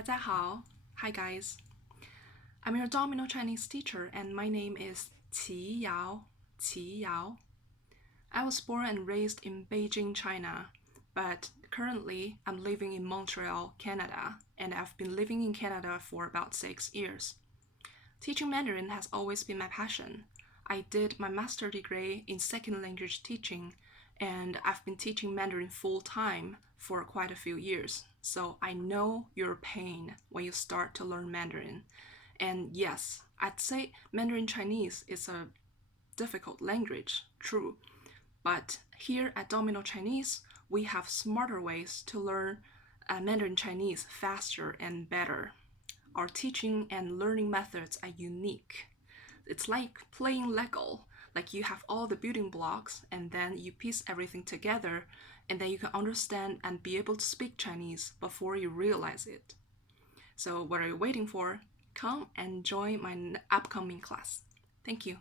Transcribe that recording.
大家好. Hi guys. I'm your Domino Chinese teacher and my name is Qiyao. I was born and raised in Beijing, China, but currently I'm living in Montreal, Canada, and I've been living in Canada for about 6 years. Teaching Mandarin has always been my passion. I did my master's degree in second language teaching, and I've been teaching Mandarin full-time for quite a few years, so I know your pain when you start to learn Mandarin. And yes, I'd say Mandarin Chinese is a difficult language, true, but here at Domino Chinese, we have smarter ways to learn Mandarin Chinese faster and better. Our teaching and learning methods are unique. It's like playing Lego. Like you have all the building blocks and then you piece everything together and then you can understand and be able to speak Chinese before you realize it. So what are you waiting for? Come and join my upcoming class. Thank you.